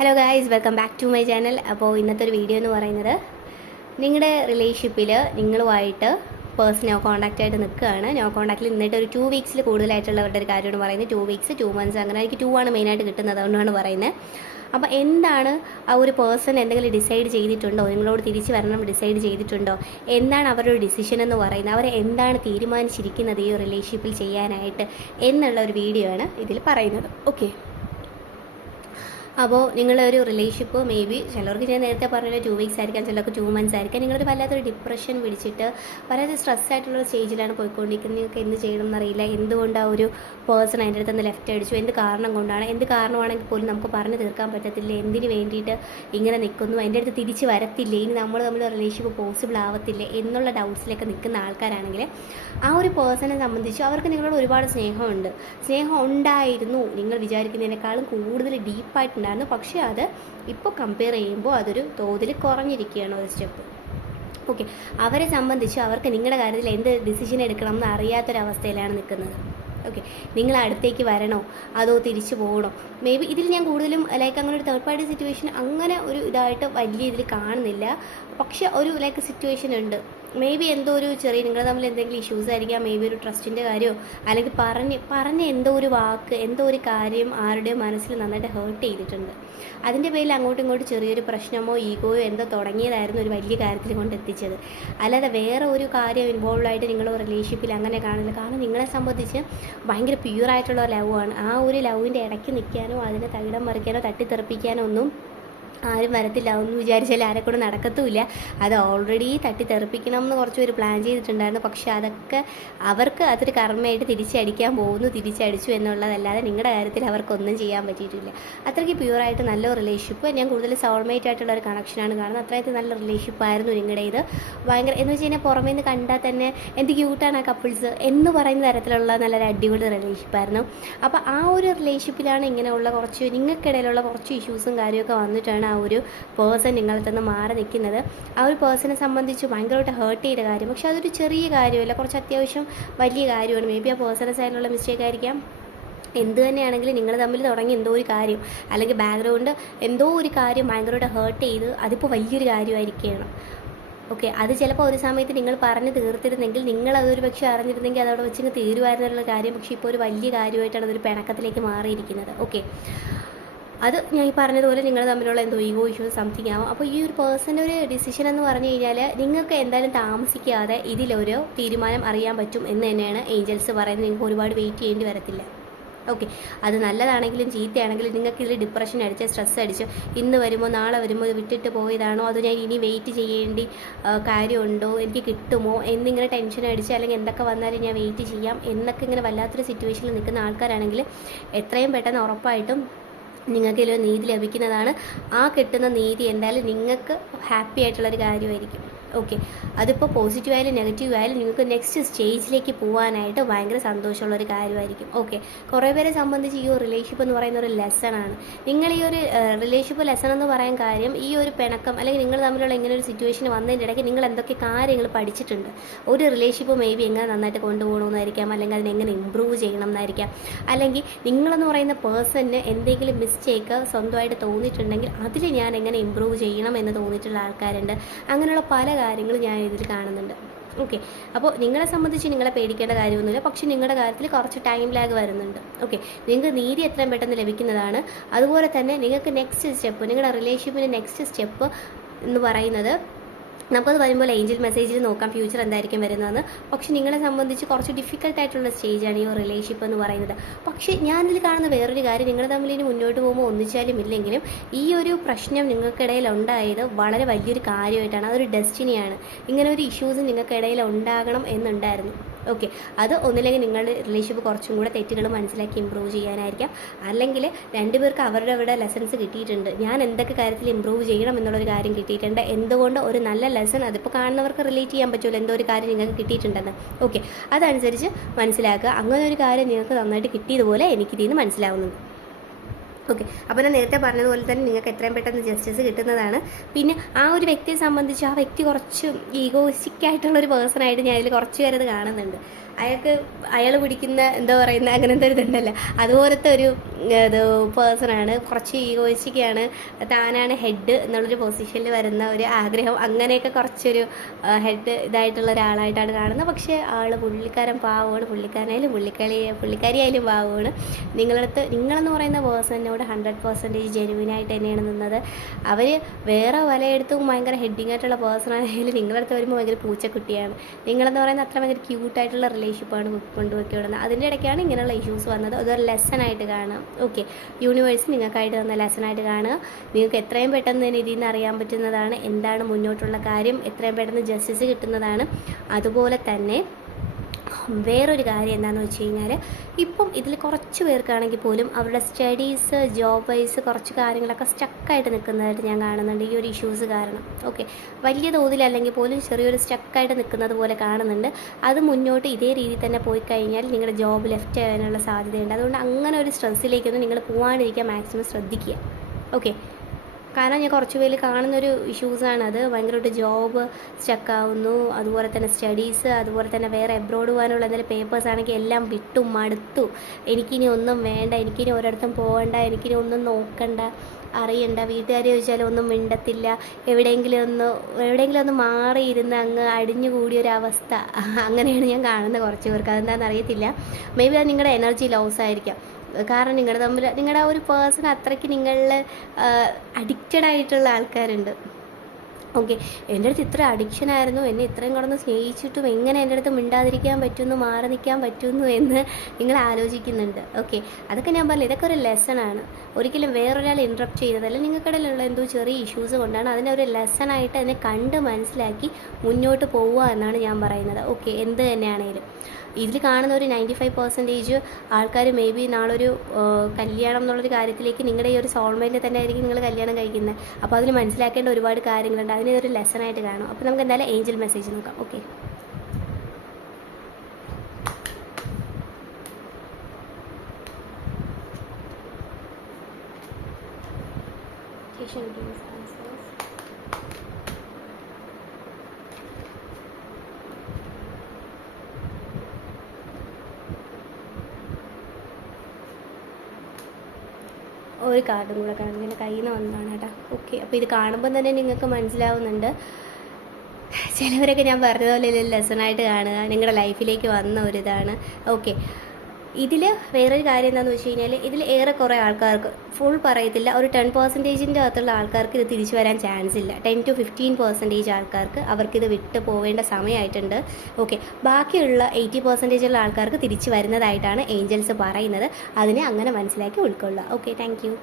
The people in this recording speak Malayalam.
Hello guys, welcome back to my channel. അപ്പോൾ ഇന്നത്തെ ഒരു വീഡിയോ എന്ന് പറയുന്നത്, നിങ്ങളുടെ റിലേഷൻഷിപ്പിൽ നിങ്ങളുമായിട്ട് നോ കോൺടാക്റ്റ് ആയിട്ട് നിൽക്കുകയാണ്. നോ കോൺടാക്റ്റിൽ നിന്നിട്ട് ഒരു 2 വീക്സിൽ കൂടുതലായിട്ടുള്ളവരുടെ ഒരു കാര്യമാണ് പറയുന്നത്. 2 വീക്സ് 2 മന്ത്സ് അങ്ങനെ എനിക്ക് 2 ആണ് മെയിനായിട്ട് കിട്ടുന്നത്, അതുകൊണ്ടാണ് പറയുന്നത്. അപ്പോൾ എന്താണ് ആ ഒരു പേഴ്സൺ എന്തെങ്കിലും ഡിസൈഡ് ചെയ്തിട്ടുണ്ടോ, നിങ്ങളോട് തിരിച്ച് വരണം ഡിസൈഡ് ചെയ്തിട്ടുണ്ടോ, എന്താണ് അവരുടെ ഒരു ഡിസിഷൻ എന്ന് പറയുന്നത്, അവർ എന്താണ് തീരുമാനിച്ചിരിക്കുന്നത് ഈ റിലേഷൻഷിപ്പിൽ ചെയ്യാനായിട്ട് എന്നുള്ള ഒരു വീഡിയോ ആണ് ഇതിൽ പറയുന്നത്. ഓക്കെ, അപ്പോൾ നിങ്ങളൊരു റിലേഷൻഷിപ്പ് മേ ബി ചിലർക്ക് ഞാൻ നേരത്തെ പറഞ്ഞ 2 വീക്സ് ആയിരിക്കാം, ചിലർക്ക് 2 മന്ത്സ് ആയിരിക്കാം. നിങ്ങളൊരു വല്ലാത്തൊരു ഡിപ്രഷൻ പിടിച്ചിട്ട് വളരെ സ്ട്രെസ് ആയിട്ടുള്ള സ്റ്റേജിലാണ് പോയിക്കൊണ്ടിരിക്കുന്നത്. നിങ്ങൾക്ക് എന്ത് ചെയ്യണം എന്നറിയില്ല. എന്തുകൊണ്ട് ആ ഒരു പേഴ്സൺ അതിൻ്റെ അടുത്ത് നിന്ന് ലെഫ്റ്റ് അടിച്ചു, എന്ത് കാരണം കൊണ്ടാണ്, എന്ത് കാരണമാണെങ്കിൽ പോലും നമുക്ക് പറഞ്ഞു തീർക്കാൻ പറ്റത്തില്ല. എന്തിന് വേണ്ടിയിട്ട് ഇങ്ങനെ നിൽക്കുന്നു, എൻ്റെ അടുത്ത് തിരിച്ച് വരത്തില്ലേ, ഇനി നമ്മൾ തമ്മിൽ റിലേഷൻഷിപ്പ് പോസിബിൾ ആവത്തില്ലേ എന്നുള്ള ഡൗട്ട്സിലൊക്കെ നിൽക്കുന്ന ആൾക്കാരാണെങ്കിൽ ആ ഒരു പേഴ്സണെ സംബന്ധിച്ച് അവർക്ക് നിങ്ങളോട് ഒരുപാട് സ്നേഹമുണ്ട്. സ്നേഹം ഉണ്ടായിരുന്നു, നിങ്ങൾ വിചാരിക്കുന്നതിനേക്കാളും കൂടുതൽ ഡീപ്പായിട്ടുണ്ടായിരുന്നു. പക്ഷേ അത് ഇപ്പോൾ കമ്പയർ ചെയ്യുമ്പോൾ അതൊരു തോതിൽ കുറഞ്ഞിരിക്കുകയാണ് ഒരു സ്റ്റെപ്പ്. ഓക്കെ, അവരെ സംബന്ധിച്ച് അവർക്ക് നിങ്ങളുടെ കാര്യത്തിൽ എന്ത് ഡിസിഷൻ എടുക്കണം എന്ന് അറിയാത്തൊരവസ്ഥയിലാണ് നിൽക്കുന്നത്. ഓക്കെ, നിങ്ങൾ അടുത്തേക്ക് വരണോ അതോ തിരിച്ചു പോകണോ? മേ ബി ഇതിൽ ഞാൻ കൂടുതലും ലൈക്ക് അങ്ങനെ ഒരു തേർഡ് പാർട്ടി സിറ്റുവേഷൻ അങ്ങനെ ഒരു ഇതായിട്ട് വലിയ ഇതിൽ കാണുന്നില്ല. പക്ഷെ ഒരു ലൈക്ക് സിറ്റുവേഷൻ ഉണ്ട്. മേ ബി എന്തോ ഒരു ചെറിയ നിങ്ങൾ തമ്മിൽ എന്തെങ്കിലും ഇഷ്യൂസ് ആയിരിക്കാം. മേ ബി ഒരു ട്രസ്റ്റിൻ്റെ കാര്യമോ അല്ലെങ്കിൽ പറഞ്ഞ എന്തോ ഒരു വാക്ക്, എന്തോ ഒരു കാര്യം ആരുടെയും മനസ്സിൽ നന്നായിട്ട് ഹേർട്ട് ചെയ്തിട്ടുണ്ട്. അതിൻ്റെ പേരിൽ അങ്ങോട്ടും ഇങ്ങോട്ടും ചെറിയൊരു പ്രശ്നമോ ഈഗോയോ എന്തോ തുടങ്ങിയതായിരുന്നു ഒരു വലിയ കാര്യത്തിൽ കൊണ്ട് എത്തിച്ചത്. അല്ലാതെ വേറെ ഒരു കാര്യം ഇൻവോൾവ് ആയിട്ട് നിങ്ങൾ റിലേഷൻഷിപ്പിൽ അങ്ങനെ കാണില്ല. കാരണം നിങ്ങളെ സംബന്ധിച്ച് ഭയങ്കര പ്യൂറായിട്ടുള്ള ലവ് ആണ്. ആ ഒരു ലവിൻ്റെ ഇടയ്ക്ക് നിൽക്കാനോ അതിനെ തകിടം മറിക്കാനോ തട്ടിത്തെറിപ്പിക്കാനോ ഒന്നും ആരും വരത്തില്ല. ഒന്ന് വിചാരിച്ചാൽ ആരെക്കൂടെ നടക്കത്തുമില്ല. അത് ഓൾറെഡി തട്ടിത്തെറിപ്പിക്കണം എന്ന് കുറച്ച് പേര് പ്ലാൻ ചെയ്തിട്ടുണ്ടായിരുന്നു. പക്ഷേ അതൊക്കെ അവർക്ക് അതൊരു കർമ്മയായിട്ട് തിരിച്ചടിക്കാൻ പോകുന്നു, തിരിച്ചടിച്ചു എന്നുള്ളതല്ലാതെ നിങ്ങളുടെ കാര്യത്തിൽ അവർക്കൊന്നും ചെയ്യാൻ പറ്റിയിട്ടില്ല. അത്രയ്ക്ക് പ്യൂറായിട്ട് നല്ല റിലേഷൻഷിപ്പ്, ഞാൻ കൂടുതൽ സോൾമേറ്റ് ആയിട്ടുള്ള ഒരു കണക്ഷനാണ് കാണുന്നത്. അത്രയ്ക്ക് നല്ല റിലേഷൻഷിപ്പായിരുന്നു നിങ്ങളുടെ ഇത്. ഭയങ്കര എന്ന് വെച്ച് കഴിഞ്ഞാൽ പുറമേ നിന്ന് കണ്ടാൽ തന്നെ എന്ത് ക്യൂട്ടാണ് ആ കപ്പിൾസ് എന്ന് പറയുന്ന തരത്തിലുള്ള നല്ലൊരു അടിപൊളി റിലേഷൻഷിപ്പായിരുന്നു. അപ്പോൾ ആ ഒരു റിലേഷൻഷിപ്പിലാണ് ഇങ്ങനെയുള്ള കുറച്ച് നിങ്ങൾക്കിടയിലുള്ള കുറച്ച് ഇഷ്യൂസും കാര്യമൊക്കെ വന്നിട്ടാണ് ആ ഒരു പേഴ്സൺ നിങ്ങളിൽ നിന്ന് മാറി നിൽക്കുന്നത്. ആ ഒരു പേഴ്സണെ സംബന്ധിച്ച് ഭയങ്കരമായിട്ട് ഹേർട്ട് ചെയ്ത കാര്യം, പക്ഷെ അതൊരു ചെറിയ കാര്യമല്ല, കുറച്ച് അത്യാവശ്യം വലിയ കാര്യമാണ്. മേ ബി ആ പേഴ്സണെ സൈഡിലുള്ള മിസ്റ്റേക്ക് ആയിരിക്കാം. എന്ത് തന്നെയാണെങ്കിലും നിങ്ങൾ തമ്മിൽ തുടങ്ങി എന്തോ ഒരു കാര്യം അല്ലെങ്കിൽ ബാക്ക്ഗ്രൗണ്ട് എന്തോ ഒരു കാര്യം ഭയങ്കരമായിട്ട് ഹേർട്ട് ചെയ്ത് അതിപ്പോൾ വലിയൊരു കാര്യമായിരിക്കണം. ഓക്കെ, അത് ചിലപ്പോൾ ഒരു സമയത്ത് നിങ്ങൾ പറഞ്ഞ് തീർത്തിരുന്നെങ്കിൽ, നിങ്ങൾ അതൊരു പക്ഷേ അറിഞ്ഞിരുന്നെങ്കിൽ അതവിടെ വെച്ച് തീരുമായിരുന്നുള്ള കാര്യം. പക്ഷേ ഇപ്പോൾ ഒരു വലിയ കാര്യമായിട്ടാണ് അതൊരു പിണക്കത്തിലേക്ക് മാറിയിരിക്കുന്നത്. ഓക്കെ, അത് ഞാൻ ഈ പറഞ്ഞതുപോലെ നിങ്ങൾ തമ്മിലുള്ള എന്തോ ഈഗോ ഇഷ്യൂസ് സംതിങ് ആവും. അപ്പോൾ ഈ ഒരു പേഴ്സൻ്റെ ഒരു ഡിസിഷൻ എന്ന് പറഞ്ഞു കഴിഞ്ഞാൽ നിങ്ങൾക്ക് എന്തായാലും താമസിക്കാതെ ഇതിലൊരു തീരുമാനം അറിയാൻ പറ്റും എന്ന് തന്നെയാണ് ഏഞ്ചൽസ് പറയുന്നത്. നിങ്ങൾക്ക് ഒരുപാട് വെയിറ്റ് ചെയ്യേണ്ടി വരത്തില്ല. ഓക്കെ, അത് നല്ലതാണെങ്കിലും ചീത്തയാണെങ്കിലും നിങ്ങൾക്ക് ഇതിൽ ഡിപ്രഷൻ അടിച്ച് സ്ട്രെസ് അടിച്ച് ഇന്ന് വരുമ്പോൾ നാളെ വരുമ്പോൾ ഇത് വിട്ടിട്ട് പോയതാണോ അതോ ഞാൻ ഇനി വെയിറ്റ് ചെയ്യേണ്ടി കാര്യമുണ്ടോ, എനിക്ക് കിട്ടുമോ എന്നിങ്ങനെ ടെൻഷൻ അടിച്ച് അല്ലെങ്കിൽ എന്തൊക്കെ വന്നാലും ഞാൻ വെയിറ്റ് ചെയ്യാം എന്നൊക്കെ ഇങ്ങനെ വല്ലാത്തൊരു സിറ്റുവേഷനിൽ നിൽക്കുന്ന ആൾക്കാരാണെങ്കിൽ എത്രയും പെട്ടെന്ന് ഉറപ്പായിട്ടും നിങ്ങൾക്ക് ഇതിലൊരു നീതി ലഭിക്കുന്നതാണ്. ആ കിട്ടുന്ന നീതി എന്തായാലും നിങ്ങൾക്ക് ഹാപ്പി ആയിട്ടുള്ളൊരു കാര്യമായിരിക്കും. ഓക്കെ, അതിപ്പോൾ പോസിറ്റീവ് ആയാലും നെഗറ്റീവ് ആയാലും നിങ്ങൾക്ക് നെക്സ്റ്റ് സ്റ്റേജിലേക്ക് പോകാനായിട്ട് ഭയങ്കര സന്തോഷമുള്ളൊരു കാര്യമായിരിക്കും. ഓക്കെ, കുറേ പേരെ സംബന്ധിച്ച് ഈ ഒരു റിലേഷൻഷിപ്പ് എന്ന് പറയുന്ന ഒരു ലെസണാണ്. നിങ്ങൾ ഈ ഒരു റിലേഷൻഷിപ്പ് ലെസൺ എന്ന് പറയാൻ കാര്യം ഈ ഒരു പിണക്കം അല്ലെങ്കിൽ നിങ്ങൾ തമ്മിലുള്ള ഇങ്ങനെ ഒരു സിറ്റുവേഷൻ വന്നതിൻ്റെ ഇടയ്ക്ക് നിങ്ങൾ എന്തൊക്കെ കാര്യങ്ങൾ പഠിച്ചിട്ടുണ്ട്. ഒരു റിലേഷൻഷിപ്പ് മേ ബി എങ്ങനെ നന്നായിട്ട് കൊണ്ടുപോകണമെന്നായിരിക്കാം, അല്ലെങ്കിൽ അതിനെങ്ങനെ ഇമ്പ്രൂവ് ചെയ്യണം എന്നായിരിക്കാം, അല്ലെങ്കിൽ നിങ്ങളെന്ന് പറയുന്ന പേഴ്സണിന് എന്തെങ്കിലും മിസ്റ്റേക്ക് സ്വന്തമായിട്ട് തോന്നിയിട്ടുണ്ടെങ്കിൽ അതിൽ ഞാൻ എങ്ങനെ ഇമ്പ്രൂവ് ചെയ്യണം എന്ന് തോന്നിയിട്ടുള്ള ആൾക്കാരുണ്ട്. അങ്ങനെയുള്ള പല കാര്യങ്ങൾ ഞാൻ ഇതിൽ കാണുന്നുണ്ട്. ഓക്കെ, അപ്പോൾ നിങ്ങളെ സംബന്ധിച്ച് നിങ്ങളെ പേടിക്കേണ്ട കാര്യമൊന്നുമില്ല. പക്ഷേ നിങ്ങളുടെ കാര്യത്തിൽ കുറച്ച് ടൈം ലാഗ് വരുന്നുണ്ട്. ഓക്കെ, നിങ്ങൾക്ക് നീതി എത്രയും പെട്ടെന്ന് ലഭിക്കുന്നതാണ്. അതുപോലെ തന്നെ നിങ്ങൾക്ക് നെക്സ്റ്റ് സ്റ്റെപ്പ്, നിങ്ങളുടെ റിലേഷൻഷിപ്പിൻ്റെ നെക്സ്റ്റ് സ്റ്റെപ്പ് എന്ന് പറയുന്നത് നമുക്കത് വരുമ്പോൾ ഏഞ്ചൽ മെസ്സേജിൽ നോക്കാം ഫ്യൂച്ചർ എന്തായിരിക്കും വരുന്നതെന്ന്. പക്ഷേ നിങ്ങളെ സംബന്ധിച്ച് കുറച്ച് ഡിഫിക്കൽട്ടായിട്ടുള്ള സ്റ്റേജാണ് ഈ ഒരു റിലേഷൻഷിപ്പ് എന്ന് പറയുന്നത്. പക്ഷേ ഞാനിതിൽ കാണുന്ന വേറൊരു കാര്യം, നിങ്ങൾ തമ്മിൽ ഇനി മുന്നോട്ട് പോകുമ്പോൾ ഒന്നിച്ചാലും ഇല്ലെങ്കിലും ഈ ഒരു പ്രശ്നം നിങ്ങൾക്കിടയിൽ ഉണ്ടായത് വളരെ വലിയൊരു കാര്യമായിട്ടാണ്. അതൊരു ഡെസ്റ്റിനിയാണ്. ഇങ്ങനെ ഒരു ഇഷ്യൂസ് നിങ്ങൾക്കിടയിൽ ഉണ്ടാകണം എന്നുണ്ടായിരുന്നു. ഓക്കെ, അത് ഒന്നില്ലെങ്കിൽ നിങ്ങളുടെ റിലേഷൻഷിപ്പ് കുറച്ചും കൂടെ തെറ്റുകൾ മനസ്സിലാക്കി ഇമ്പ്രൂവ് ചെയ്യാനായിരിക്കാം. അല്ലെങ്കിൽ രണ്ടുപേർക്ക് അവരുടെ ലെസൺസ് കിട്ടിയിട്ടുണ്ട്. ഞാൻ എന്തൊക്കെ കാര്യത്തിൽ ഇമ്പ്രൂവ് ചെയ്യണം എന്നുള്ളൊരു കാര്യം കിട്ടിയിട്ടുണ്ട്. എന്തുകൊണ്ട് ഒരു നല്ല ലെസൺ അതിപ്പോൾ കാണുന്നവർക്ക് റിലേറ്റ് ചെയ്യാൻ പറ്റുമല്ലോ, എന്തോ ഒരു കാര്യം നിങ്ങൾക്ക് കിട്ടിയിട്ടുണ്ടെന്ന്. ഓക്കെ, അതനുസരിച്ച് മനസ്സിലാക്കുക. അങ്ങനെ ഒരു കാര്യം നിങ്ങൾക്ക് നന്നായിട്ട് കിട്ടിയതുപോലെ എനിക്കിതിൽ നിന്ന് മനസ്സിലാവുന്നുണ്ട്. ഓക്കെ, അപ്പോൾ ഞാൻ നേരത്തെ പറഞ്ഞതുപോലെ തന്നെ നിങ്ങൾക്ക് എത്രയും പെട്ടെന്ന് ജസ്റ്റിസ് കിട്ടുന്നതാണ്. പിന്നെ ആ ഒരു വ്യക്തിയെ സംബന്ധിച്ച് ആ വ്യക്തി കുറച്ച് ഈഗോയിസ്റ്റിക് ആയിട്ടുള്ളൊരു പേഴ്സണായിട്ട് ഞാൻ ഇതിൽ കുറച്ച് പേരത് കാണുന്നുണ്ട്. അയാൾ പിടിക്കുന്ന എന്താ പറയുന്നത് അങ്ങനത്തെ ഒരു ഇതുണ്ടല്ലോ, അതുപോലത്തെ ഒരു ഇത് പേഴ്സണാണ്. കുറച്ച് ഈഗോയിസ്റ്റിക്കാണ്, താനാണ് ഹെഡ് എന്നുള്ളൊരു പൊസിഷനിൽ വരുന്ന ഒരു ആഗ്രഹം, അങ്ങനെയൊക്കെ കുറച്ചൊരു ഹെഡ് ഇതായിട്ടുള്ള ഒരാളായിട്ടാണ് കാണുന്നത്. പക്ഷേ പുള്ളിക്കാരൻ പാവമാണ്, പുള്ളിക്കാരനായാലും പുള്ളിക്കാരിയായാലും പാവമാണ്. നിങ്ങളെന്ന് പറയുന്ന പേഴ്സണിനോട് 100% ജെനുവിനായിട്ട് തന്നെയാണ് നിന്നത്. അവർ വേറെ പലയിടത്തും ഭയങ്കര ഹെഡിങ് ആയിട്ടുള്ള പേഴ്സണായാലും നിങ്ങളടുത്ത് വരുമ്പോൾ ഭയങ്കര പൂച്ചക്കുട്ടിയാണ്. നിങ്ങളെന്ന് പറയുന്നത് അത്ര ഭയങ്കര ക്യൂട്ടായിട്ടുള്ള റിലേഷൻഷിപ്പാണ് കൊണ്ടുപോയിക്കൊടുന്നത്. അതിൻ്റെ ഇടയ്ക്കാണ് ഇങ്ങനെയുള്ള ഇഷ്യൂസ് വന്നത്. അതൊരു ലെസണായിട്ട് കാണാം. ഓക്കെ, യൂണിവേഴ്സ് നിങ്ങൾക്കായിട്ട് തന്ന ലെസണായിട്ട് കാണുക. നിങ്ങൾക്ക് എത്രയും പെട്ടെന്ന് തന്നെ ഇതിൽ നിന്ന് അറിയാൻ പറ്റുന്നതാണ് എന്താണ് മുന്നോട്ടുള്ള കാര്യം, എത്രയും പെട്ടെന്ന് ജസ്റ്റിസ് കിട്ടുന്നതാണ്. അതുപോലെ തന്നെ വേറൊരു കാര്യം എന്താണെന്ന് വെച്ച് കഴിഞ്ഞാൽ, ഇപ്പം ഇതിൽ കുറച്ച് പേർക്കാണെങ്കിൽ പോലും അവരുടെ സ്റ്റഡീസ്, ജോബ് വൈസ് കുറച്ച് കാര്യങ്ങളൊക്കെ സ്റ്റക്കായിട്ട് നിൽക്കുന്നതായിട്ട് ഞാൻ കാണുന്നുണ്ട് ഈ ഒരു ഇഷ്യൂസ് കാരണം. ഓക്കെ, വലിയ തോതിലല്ലെങ്കിൽ പോലും ചെറിയൊരു സ്റ്റക്കായിട്ട് നിൽക്കുന്നത് പോലെ കാണുന്നുണ്ട്. അത് മുന്നോട്ട് ഇതേ രീതിയിൽ തന്നെ പോയി കഴിഞ്ഞാൽ നിങ്ങളുടെ ജോബ് ലെഫ്റ്റ് ആകാനുള്ള സാധ്യതയുണ്ട്. അതുകൊണ്ട് അങ്ങനെ ഒരു സ്ട്രെസ്സിലേക്കൊന്നും നിങ്ങൾ പോകാണ്ടിരിക്കാൻ മാക്സിമം ശ്രദ്ധിക്കുക. ഓക്കെ, കാരണം ഞാൻ കുറച്ച് പേര് കാണുന്നൊരു ഇഷ്യൂസാണ് അത്. ഭയങ്കരമായിട്ട് ജോബ് സ്റ്റക്കാവുന്നു, അതുപോലെ തന്നെ സ്റ്റഡീസ്, അതുപോലെ തന്നെ വേറെ എബ്രോഡ് പോകാനുള്ള എന്തെങ്കിലും പേപ്പേഴ്സ് ആണെങ്കിൽ എല്ലാം വിട്ടു മടുത്തു, എനിക്കിനി ഒന്നും വേണ്ട, എനിക്കിനി ഒരിടത്തും പോകണ്ട, എനിക്കിനി ഒന്നും നോക്കണ്ട, അറിയണ്ട, വീട്ടുകാർ ചോദിച്ചാലും ഒന്നും മിണ്ടത്തില്ല, എവിടെയെങ്കിലും ഒന്ന് മാറിയിരുന്ന് അങ്ങ് അടിഞ്ഞുകൂടിയൊരവസ്ഥ, അങ്ങനെയാണ് ഞാൻ കാണുന്നത് കുറച്ച് പേർക്ക്. അതെന്താണെന്ന് അറിയത്തില്ല. മേ ബി അത് നിങ്ങളുടെ എനർജി ലോസ് ആയിരിക്കാം. കാരണം നിങ്ങളുടെ ആ ഒരു പേഴ്സൺ അത്രയ്ക്ക് നിങ്ങളിൽ അഡിക്റ്റഡ് ആയിട്ടുള്ള ആൾക്കാരുണ്ട്. ഓക്കെ, എൻ്റെ അടുത്ത് ഇത്ര അഡിക്ഷൻ ആയിരുന്നു, എന്നെ ഇത്രയും കടന്ന് സ്നേഹിച്ചിട്ടും എങ്ങനെ എൻ്റെ അടുത്ത് മിണ്ടാതിരിക്കാൻ പറ്റുന്നു, മാറി നിൽക്കാൻ പറ്റുന്നു എന്ന് നിങ്ങൾ ആലോചിക്കുന്നുണ്ട്. ഓക്കെ, അതൊക്കെ ഞാൻ പറഞ്ഞില്ല, ഇതൊക്കെ ഒരു ലെസണാണ്. ഒരിക്കലും വേറൊരാൾ ഇൻട്രപ്റ്റ് ചെയ്തതല്ല, നിങ്ങൾക്കിടയിലുള്ള എന്തോ ചെറിയ ഇഷ്യൂസ് കൊണ്ടാണ്. അതിനെ ഒരു ലെസണായിട്ട് അതിനെ കണ്ട് മനസ്സിലാക്കി മുന്നോട്ട് പോവുക എന്നാണ് ഞാൻ പറയുന്നത്. ഓക്കെ, എന്ത് തന്നെയാണേലും ഇതിൽ കാണുന്ന ഒരു 95% ആൾക്കാർ മേ ബി നാളൊരു കല്യാണം എന്നുള്ളൊരു കാര്യത്തിലേക്ക് നിങ്ങളുടെ ഈ ഒരു സോൾമേറ്റിൽ തന്നെ ആയിരിക്കും നിങ്ങൾ കല്യാണം കഴിക്കുന്നത്. അപ്പോൾ അതിൽ മനസ്സിലാക്കേണ്ട ഒരുപാട് കാര്യങ്ങളുണ്ട്. അതിനെ ഒരു ലെസണായിട്ട് കാണും. അപ്പോൾ നമുക്ക് എന്തായാലും ഏഞ്ചൽ മെസ്സേജ് നോക്കാം. ഓക്കെ, ഒരു കാർഡും കൂടെ കാണും, എൻ്റെ കയ്യിൽ നിന്ന് വന്നതാണ് കേട്ടോ. ഓക്കെ, അപ്പോൾ ഇത് കാണുമ്പോൾ തന്നെ നിങ്ങൾക്ക് മനസ്സിലാവുന്നുണ്ട്. ചിലവരൊക്കെ ഞാൻ പറഞ്ഞതുപോലെ ഇതിൽ ലെസണായിട്ട് കാണുക, നിങ്ങളുടെ ലൈഫിലേക്ക് വന്ന ഒരിതാണ്. ഓക്കെ, ഇതിൽ വേറൊരു കാര്യം എന്താണെന്ന് വെച്ച് കഴിഞ്ഞാൽ, ഇതിൽ ഏറെക്കുറെ ആൾക്കാർക്ക്, ഫുൾ പറയത്തില്ല, ഒരു 10%-ൻ്റെ അകത്തുള്ള ആൾക്കാർക്ക് ഇത് തിരിച്ചു വരാൻ ചാൻസ് ഇല്ല. 10 to 15% ആൾക്കാർക്ക് അവർക്കിത് വിട്ട് പോവേണ്ട സമയമായിട്ടുണ്ട്. ഓക്കെ, ബാക്കിയുള്ള 80% ആൾക്കാർക്ക് തിരിച്ചു വരുന്നതായിട്ടാണ് ഏഞ്ചൽസ് പറയുന്നത്. അതിനെ അങ്ങനെ മനസ്സിലാക്കി ഉൾക്കൊള്ളുക. Okay, thank you.